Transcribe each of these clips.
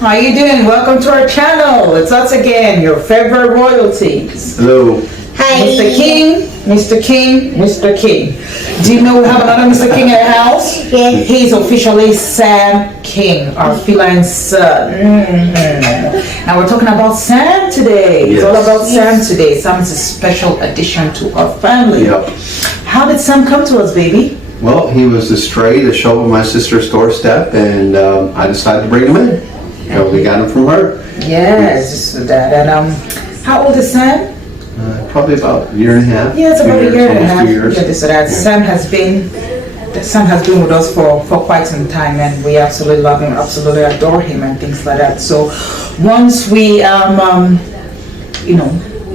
How you doing? Welcome to our channel. It's us again, your favorite royalties. Hello. Hi. Mr. King, Mr. King, Mr. King. Do you know we have another Mr. King at the house? Yes. He's officially Sam King, our feline son. Now we're talking about Sam today. It's all about Sam today. Sam is a special addition to our family. Yep. How did Sam come to us, baby? Well, he was a stray to show up at my sister's doorstep, and I decided to bring him in. And we got him from her. Yes, that. And how old is Sam? Probably about a year and a half. Yeah, it's about a year and a half. 2 years. Yeah, so that Sam has been with us for quite some time, and we absolutely love him, absolutely adore him, and things like that. So once we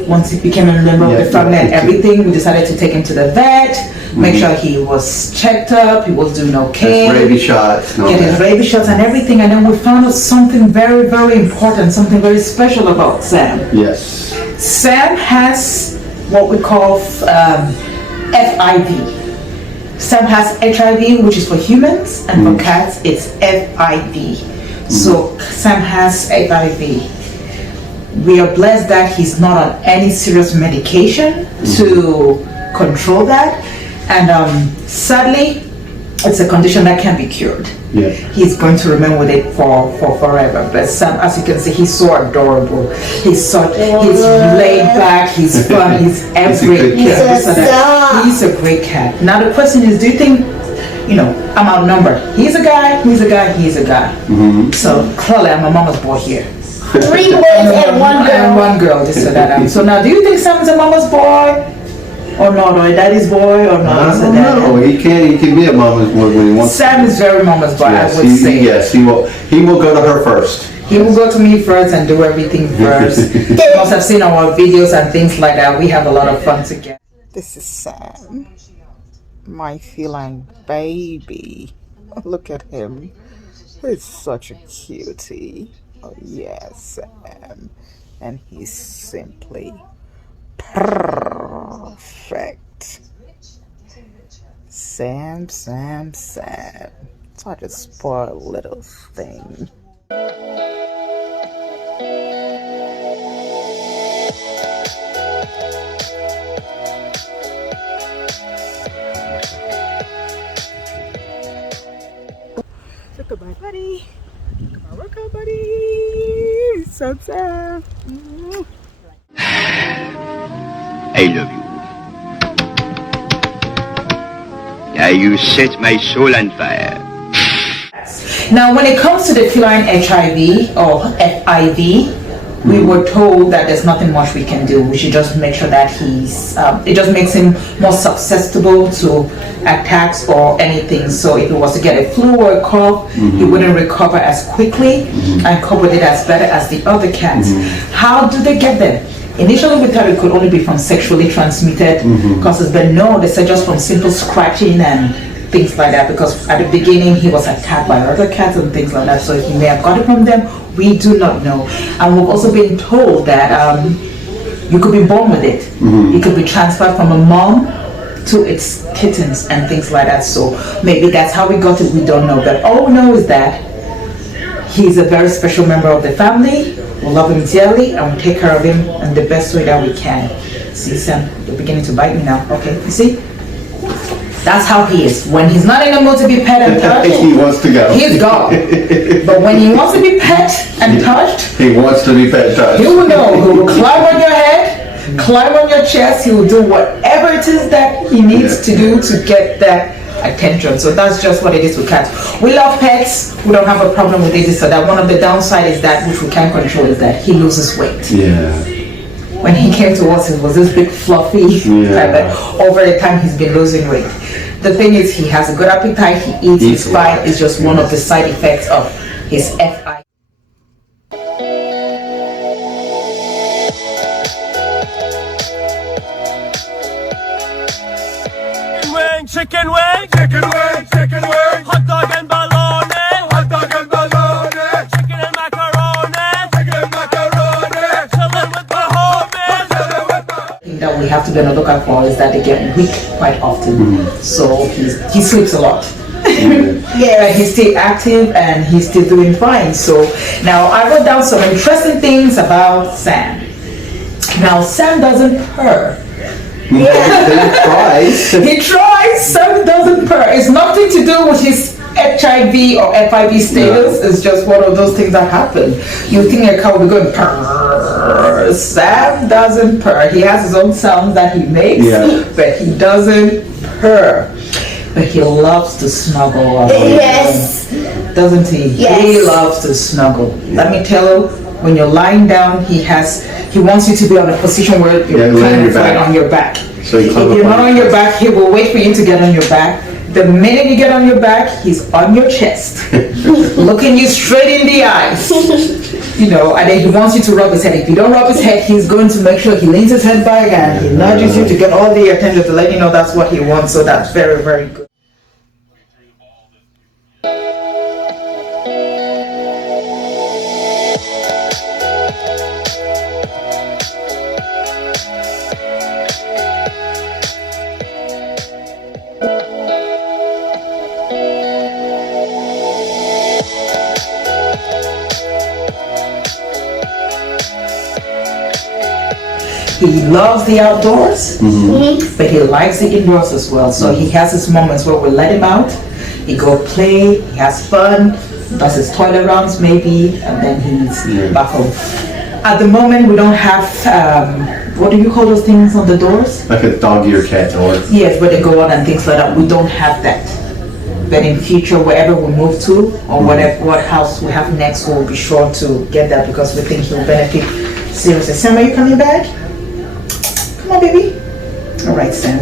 once he became a member of the family and everything, we decided to take him to the vet, make sure he was checked up, he was doing okay, His rabies shots, get his rabies shots and everything. And then we found out something very, very important, something very special about Sam. Yes. Sam has what we call FIV. Sam has HIV, which is for humans, and for cats it's FIV. So Sam has FIV. We are blessed that he's not on any serious medication to control that, and sadly it's a condition that can be cured. Yeah. He's going to remain with it for forever. But Sam, as you can see, he's so adorable. He's laid back, he's fun, he's every cat. He's a great cat. Now the question is, do you think, I'm outnumbered? He's a guy, he's a guy, he's a guy. So clearly I'm a mama's boy here. 3 boys and 1 girl. And 1 girl, just so that so now, do you think Sam's a mama's boy? Or not, or a daddy's boy, or not? I don't know. He can be a mama's boy when he wants. Sam is very mama's boy, Yes, I would say. Yes, he will. He will go to her first. He will go to me first and do everything first. You must have seen our videos and things like that. We have a lot of fun together. This is Sam, my feline baby. Look at him. He's such a cutie. Oh yes, Sam. And he's simply perfect. Sam. Such a spoiled little thing. Look at my buddy. Look at my workout buddy. Sam. I love you. Yeah, you set my soul on fire. Now, when it comes to the feline HIV or FIV, we were told that there's nothing much we can do. We should just make sure that it just makes him more susceptible to attacks or anything. So if he was to get a flu or a cough, he wouldn't recover as quickly and cope with it as better as the other cats. How do they get them? Initially we thought it could only be from sexually transmitted causes, but no, they said just from simple scratching and things like that, because at the beginning he was attacked by other cats and things like that, so he may have got it from them. We do not know. And we've also been told that you could be born with it. It could be transferred from a mom to its kittens and things like that. So maybe that's how we got it, we don't know. But all we know is that he's a very special member of the family. We love him dearly and we take care of him in the best way that we can. See, Sam, you're beginning to bite me now. Okay, you see? That's how he is. When he's not in the mood to be pet and touched, He wants to go. he's gone. But when he wants to be pet and touched, He wants to be pet touched. he will know. He will climb on your head, climb on your chest. He will do whatever it is that he needs to do to get that attention. So that's just what it is with cats. We love pets. We don't have a problem with this. So that one of the downside is that, which we can't control, is that he loses weight. Yeah. When he came to us, it was this big fluffy type, but over the time he's been losing weight. The thing is, he has a good appetite, he eats, he's fine. It's just one of the side effects of his FI. Chicken wing, hot dog and bologna, chicken and macaroni, chillin' with the homies. That we have to be on the lookout for is that they get weak quite often. So he sleeps a lot. Yeah, he's still active and he's still doing fine. So now I wrote down some interesting things about Sam. Now Sam doesn't purr. He tries. Sam doesn't purr. It's nothing to do with his HIV or FIV status. It's just one of those things that happen. You think a cow will be going purr. Sam doesn't purr. He has his own sounds that he makes, but he doesn't purr. But he loves to snuggle. Yes. Doesn't he? Yes. He loves to snuggle. Let me tell you, when you're lying down, he wants you to be on a position where you're kind of right on your back. So if you're not on your back, he will wait for you to get on your back. The minute you get on your back, he's on your chest, looking you straight in the eyes. You know, and then he wants you to rub his head. If you don't rub his head, he's going to make sure he leans his head back and he nudges you to get all the attention to let you know that's what he wants. So that's very, very good. He loves the outdoors, but he likes the indoors as well. So he has his moments where we let him out. He go play, he has fun, does his toilet rounds maybe, and then he's back home. At the moment, we don't have, what do you call those things on the doors? Like a doggy or cat door. Yes, where they go on and things like that. We don't have that. But in future, wherever we move to, or what house we have next, we'll be sure to get that because we think he'll benefit seriously. Sam, are you coming back? Come on, baby. All right, Sam.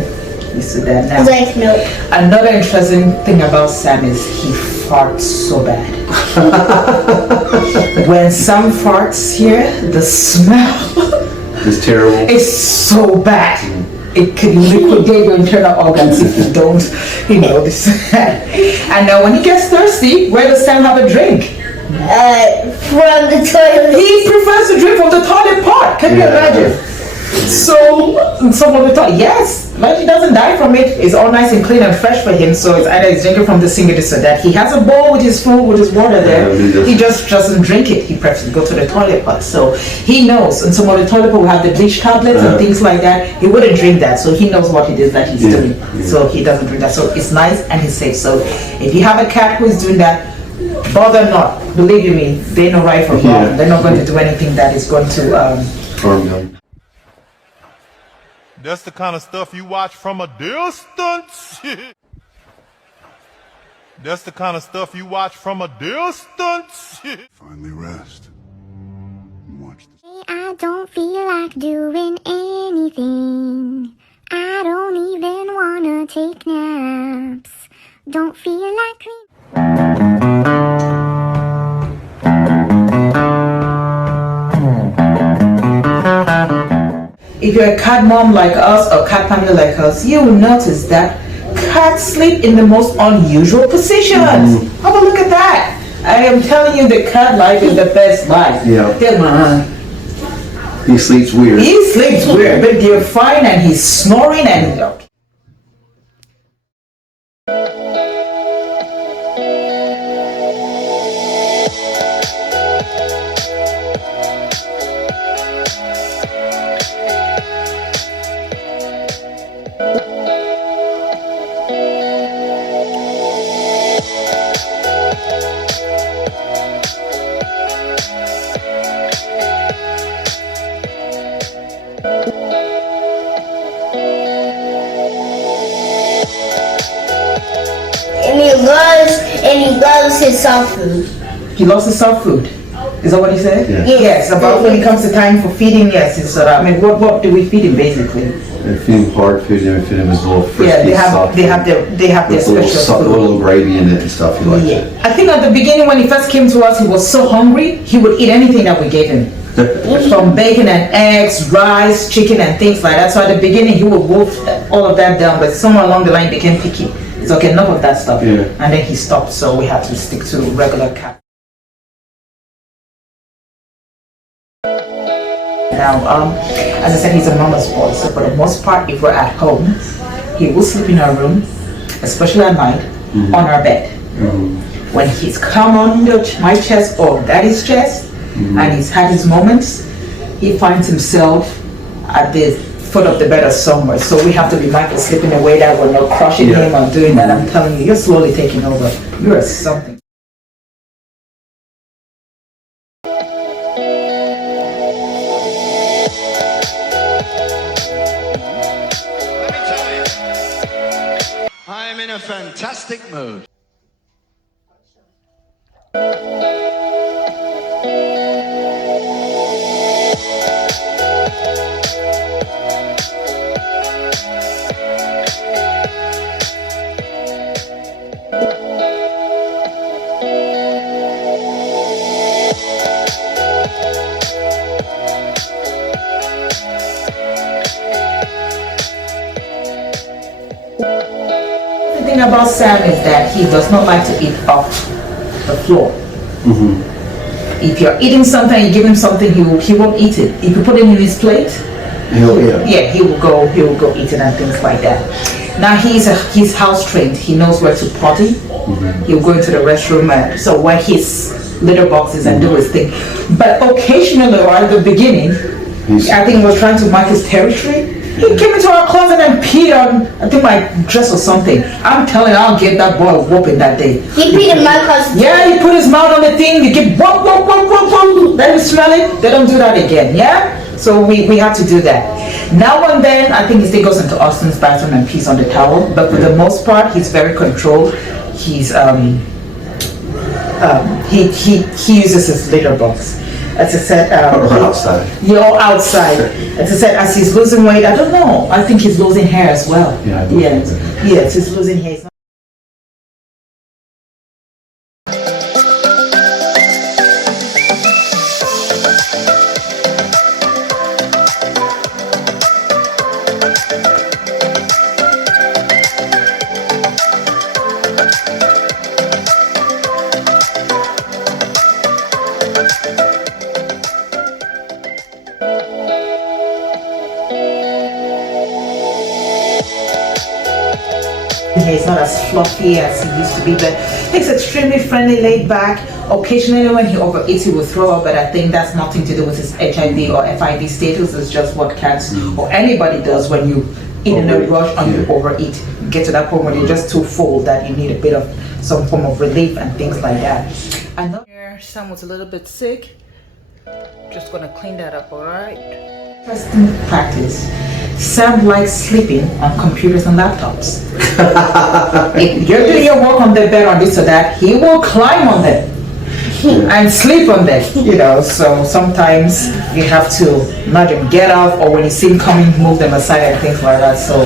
You sit there now. Like, no. Another interesting thing about Sam is he farts so bad. When Sam farts here, the smell It's terrible. is so bad. It could liquidate your internal organs if you don't, you know this. And when he gets thirsty, where does Sam have a drink? From the toilet. He prefers to drink from the toilet pot. Can you imagine? So, some of the toilet, yes, but he doesn't die from it. It's all nice and clean and fresh for him. So it's either he's drinking from the sink or this or that. He has a bowl with his food, with his water there. He just doesn't drink it. He prefers to go to the toilet pot. So he knows. And some of the toilet pot will have the bleach tablets and things like that. He wouldn't drink that. So he knows what it is that he's doing. So he doesn't drink that. So it's nice and he's safe. So if you have a cat who is doing that, bother not. Believe you me, they know right from wrong. They're not going to do anything that is going to harm them. That's the kind of stuff you watch from a distance. That's the kind of stuff you watch from a distance. Finally rest and watch this. I don't feel like doing anything. I don't even wanna take naps. Don't feel like If you're a cat mom like us or cat family like us, you will notice that cats sleep in the most unusual positions. Have a look at that. I am telling you, the cat life is the best life. Yeah. Come on. He sleeps weird. He sleeps weird, but they're fine and he's snoring and... And he loves his soft food. He loves the soft food. Is that what he said? Yeah. Yes, about when it comes to time for feeding, yes. It's, I mean, what do we feed him basically? And feed him hard food and feed him his little frisky soft they have their with special food. little gravy in it and stuff. He likes it. I think at the beginning when he first came to us, he was so hungry, he would eat anything that we gave him. From bacon and eggs, rice, chicken and things like that. So at the beginning he would wolf all of that down, but somewhere along the line he became picky. It's okay, enough of that stuff. Yeah. And then he stopped, so we had to stick to regular cat. Now, as I said, he's a mama's boy, so for the most part, if we're at home, he will sleep in our room, especially at night. on our bed. When he's come on my chest or daddy's chest, and he's had his moments, he finds himself at the foot of the bed or somewhere. So we have to be mindful sleeping in a way that we're not crushing him or doing that. I'm telling you, you're slowly taking over. You're something. I'm in a fantastic mood. The thing about Sam is that he does not like to eat off the floor. If you're eating something, you give him something, he won't eat it. If you put it in his plate, he will go eat it and things like that. Now he's house trained. He knows where to potty. He'll go into the restroom, and so where his litter boxes and do his thing. But occasionally, or at the beginning, I think he was trying to mark his territory. He came into our closet and peed on, I think, my dress or something. I'm telling you, I'll give that boy a whooping that day. He peed in my closet. Yeah, he put his mouth on the thing, you get whoop, whoop, whoop, whoop, whoop. Then you smell it, they don't do that again, yeah? So we have to do that. Now and then, I think he still goes into Austin's bathroom and pees on the towel, but for the most part, he's very controlled. He's, he uses his litter box. As I said, outside. You're outside. As I said, as he's losing weight, I don't know. I think he's losing hair as well. Yeah, Yes, he's losing hair. He's not as fluffy as he used to be, but he's extremely friendly, laid back. Occasionally when he overeats, he will throw up, but I think that's nothing to do with his HIV or FIV status. It's just what cats or anybody does when you eat in a rush and you overeat. You get to that point where you're just too full that you need a bit of some form of relief and things like that. I know here Sam was a little bit sick. Just gonna clean that up, alright? Interesting practice. Sam likes sleeping on computers and laptops. If you're doing your work on the bed or this or that, he will climb on them and sleep on them, you know. So sometimes you have to nudge him, get off, or when you see him coming, move them aside and things like that. So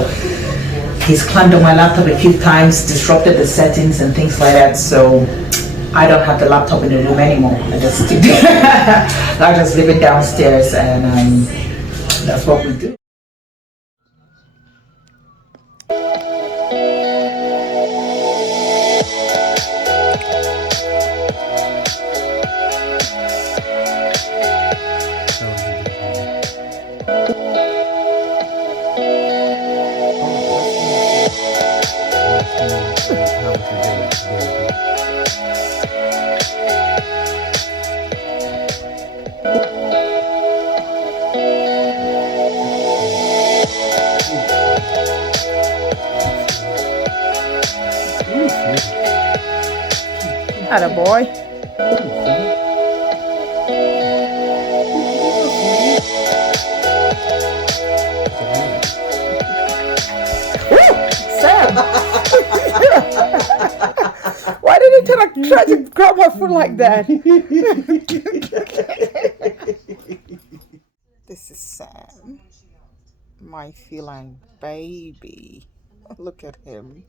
he's climbed on my laptop a few times, disrupted the settings and things like that. So I don't have the laptop in the room anymore. I just leave it downstairs, and that's what we do. Atta boy. Sam! Why did he try to grab my foot like that? This is Sam, my feline baby. Look at him.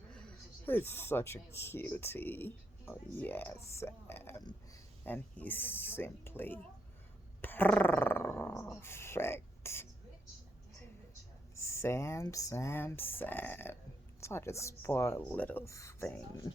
He's such a cutie. Oh yes, Sam. And he's simply perfect. Sam. Such a spoiled little thing.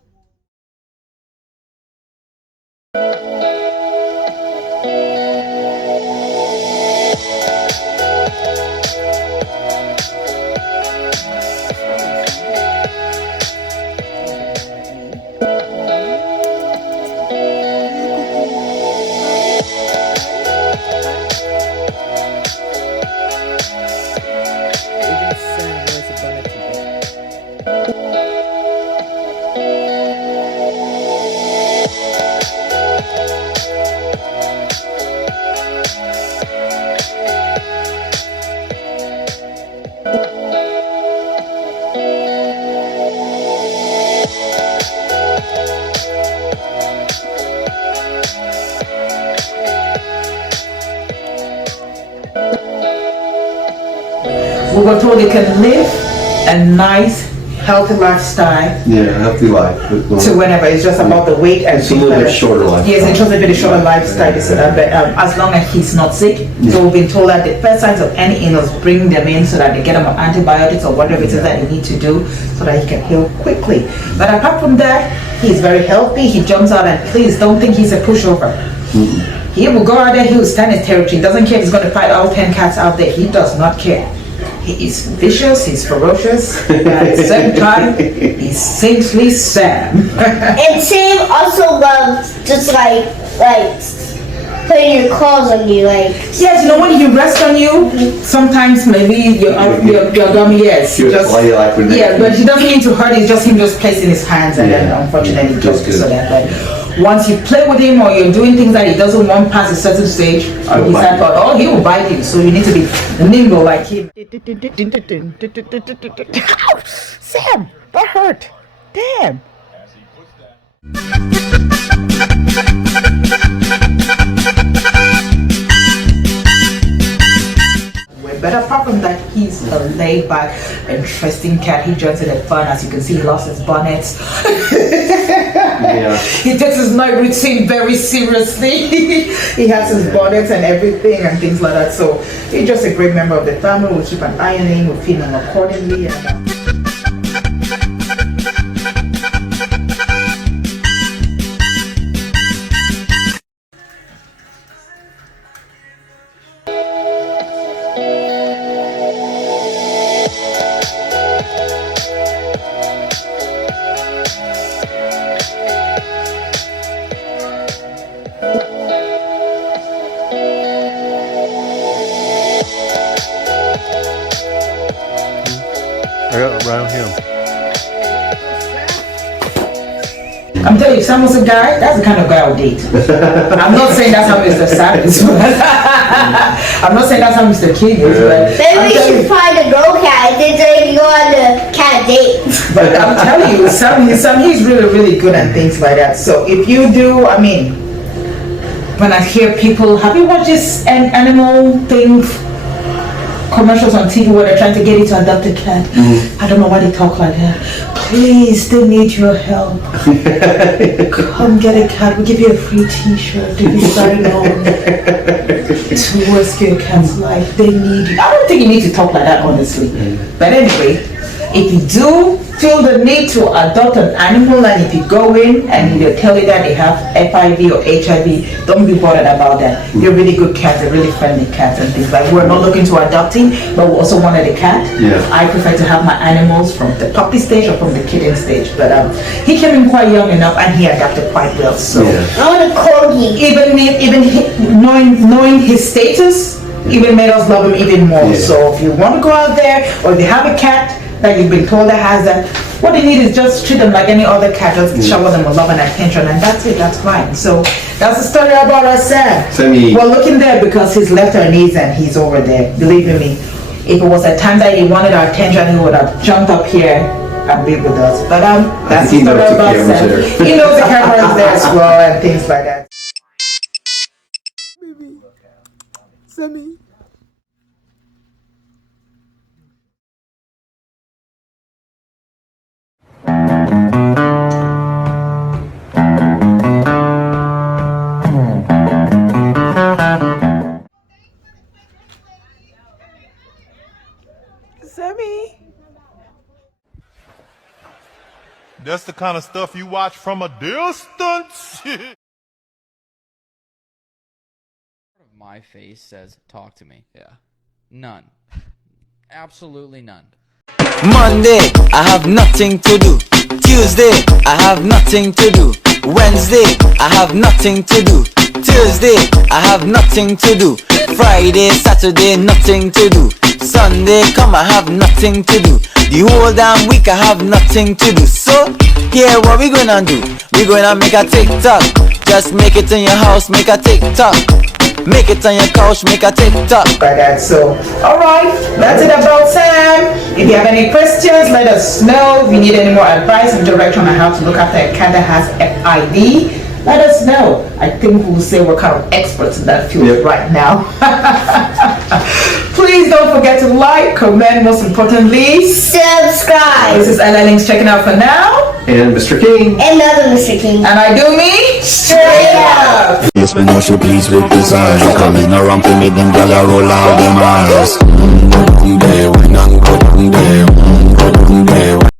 We were told he can live a nice, healthy lifestyle Yeah, healthy life. to whenever. It's just about the weight and It's a little bit shorter life. Yes, it's just a bit shorter lifestyle. So that, but as long as he's not sick. So we've been told that the first signs of any illness, bring them in so that they get him on antibiotics or whatever it is that they need to do so that he can heal quickly. But apart from that, he's very healthy. He jumps out and please don't think he's a pushover. He will go out there, he will stand his territory. He doesn't care if he's going to fight all 10 cats out there. He does not care. He is vicious, he's ferocious, but at the same time, he's simply Sam. And Sam also loves just like putting your claws on you, like. Yes, you know when he rests on you, sometimes maybe your gum, yes. Yeah, but he doesn't mean to hurt, it's just him just placing his hands and then unfortunately just so that. But once you play with him or you're doing things that he doesn't want past a certain stage, or he said, oh, he will bite you, so you need to be nimble like him. Sam, that hurt. Damn. But apart from that, he's a laid back, interesting cat. He joins in the fun. As you can see, he lost his bonnet. He takes his night routine very seriously. He has his bonnets and everything and things like that. So he's just a great member of the family. We'll keep an eye on him. We'll feed him accordingly. I got around him. I'm telling you, Sam was a guy, that's the kind of guy I'll date. I'm not saying that's how Mr. Sam is, but I'm not saying that's how Mr. King is, but Maybe we should find a girl cat and then they can go on the cat date. But I'm telling you, Sam, he's really, really good at things like that. So if you do, I mean, when I hear people, have you watched this animal thing, commercials on TV where they're trying to get you to adopt a cat? I don't know why they talk like that. Please, they need your help. Come get a cat. We'll give you a free t-shirt if you sign on to rescue a cat's life. They need you. I don't think you need to talk like that, honestly. But anyway, if you do feel the need to adopt an animal, and if you go in and they tell you that they have FIV or HIV, don't be bothered about that. They're really good cats, they're really friendly cats and things like that. We're not looking to adopting, but we also wanted a cat. I prefer to have my animals from the puppy stage or from the kitten stage. But he came in quite young enough and he adapted quite well. So I want a corgi. Even knowing his status, even made us love him even more. So if you want to go out there, or if you have a cat that you've been told that has that, what they need is just treat them like any other cat, just shower them with love and attention, and that's it, that's fine. So that's the story about our Sam. We're looking there because he's left our knees and he's over there. Believe me, if it was a time that he wanted our attention, he would have jumped up here and be with us. But that's the story about Sam. He knows the camera is there as well and things like that. Baby, Sammy. Sammy. That's the kind of stuff you watch from a distance. My face says, talk to me. Yeah. None. Absolutely none. Monday, I have nothing to do. Tuesday, I have nothing to do. Wednesday, I have nothing to do. Thursday, I have nothing to do. Friday, Saturday, nothing to do. Sunday, come, I have nothing to do. The whole damn week, I have nothing to do. So, here, what we gonna do? We gonna make a TikTok. Just make it in your house, make a TikTok. Make it on your couch, make a TikTok. By that, so alright, that's it about Sam. If you have any questions, let us know. If you need any more advice and direction on how to look after a cat that has FIV, let us know. I think we'll say we're kind of experts in that field right now. Please don't forget to like, comment, most importantly, subscribe. This is Ella Links checking out for now. And Mr. King. Another Mr. King. And I do me straight up. Yes, me know she pleased with this eye. Coming around to me, them gyal a roll out them eyes. Go down there, when I go down there, go down there.